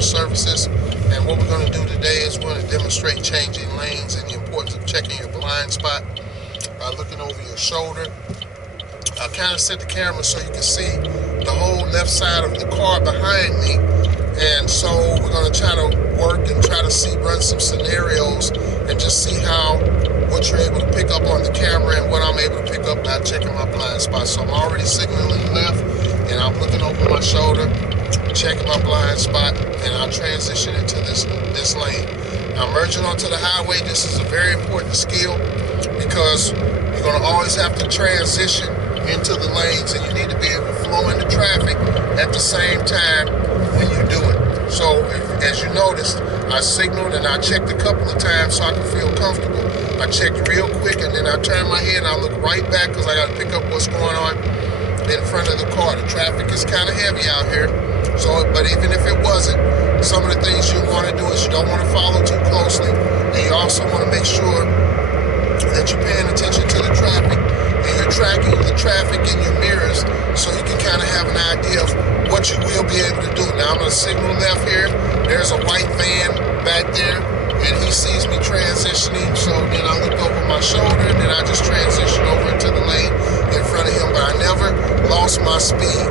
Savedrivers services, and what we're going to do today is we're going to demonstrate changing lanes and the importance of checking your blind spot by looking over your shoulder. I kind of set the camera so you can see the whole left side of the car behind me, and so we're going to try to work and try to run some scenarios and just see what you're able to pick up on the camera and what I'm able to pick up by checking my blind spot. So I'm already signaling left, and I'm looking over my shoulder, checking my blind spot, and I'll transition into this lane. Now, merging onto the highway, this is a very important skill because you're going to always have to transition into the lanes, and you need to be able to flow into traffic at the same time when you do it. So as you noticed, I signaled and I checked a couple of times so I can feel comfortable. I checked real quick, and then I turn my head and I look right back because I got to pick up what's going on in front of the car. The traffic is kind of heavy out here. So, but even if it wasn't, some of the things you want to do is you don't want to follow too closely, and you also want to make sure that you're paying attention to the traffic and you're tracking the traffic in your mirrors so you can kind of have an idea of what you will be able to do. Now I'm going to signal left here. There's a white van back there, and he sees me transitioning, so then I look over my shoulder, and then I just transition over into the lane in front of him, but I never lost my speed.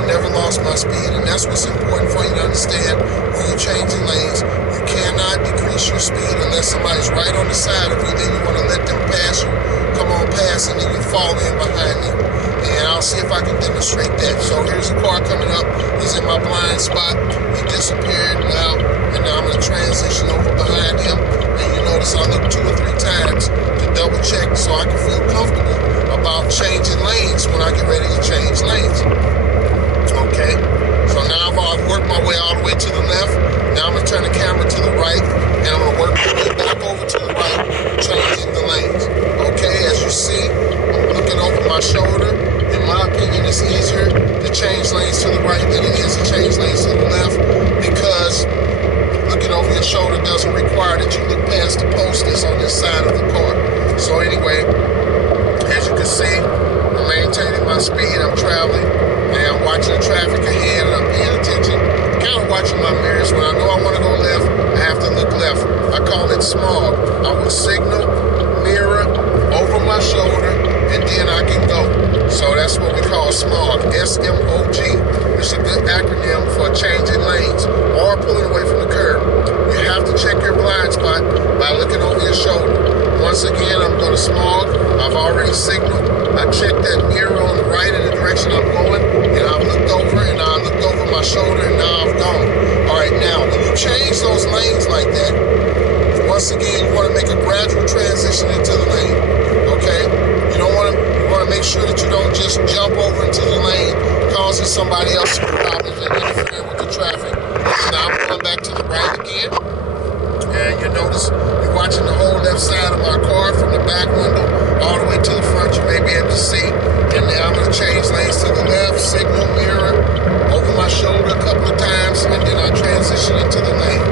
And that's what's important for you to understand when you're changing lanes. You cannot decrease your speed unless somebody's right on the side of you. Then you want to let them pass you, come on past, and then you fall in behind them. And I'll see if I can demonstrate that. So here's a car coming up. He's in my blind spot. He disappeared now, and now I'm going to transition over behind him. And you notice I look 2 or 3 times to double check so I can feel comfortable about changing lanes when I get ready to change lanes. Okay, so now I've worked my way all the way to the left. Now I'm going to turn the camera to the right, and I'm going to work my way back over to the right, changing the lanes. Okay, as you see, I'm looking over my shoulder. In my opinion, it's easier to change lanes to the right than it is to change lanes to the left, because looking over your shoulder doesn't require that you look past the post that's on this side of the car. So anyway, as you can see, I'm maintaining my speed. I'm traveling, and I'm watching the traffic ahead, and I'm paying attention, kind of watching my mirrors. When I know I want to go left, I have to look left. I call it smog. I will signal, mirror, over my shoulder, and then I can go. So that's what we call smog, S-M-O-G. It's a good acronym for changing lanes or pulling away from the curb. You have to check your blind spot by looking over your shoulder. Once again, I'm going to smog. I've already signaled. I checked that mirror on the right in the direction I'm going, and I've looked over, and I looked over my shoulder, and now I've gone. All right, now, when you change those lanes like that, once again, you want to make a gradual transition into the lane, okay? You want to make sure that you don't just jump over into the lane, causing somebody else problems and interfering with the traffic. Now I'm going back to the right again, and you notice you're watching the whole left side of my car from the back window all the way to the front. You may be able to see, and now I'm going to change lanes to the left, signal, mirror, over my shoulder a couple of times, and then I transition into the lane.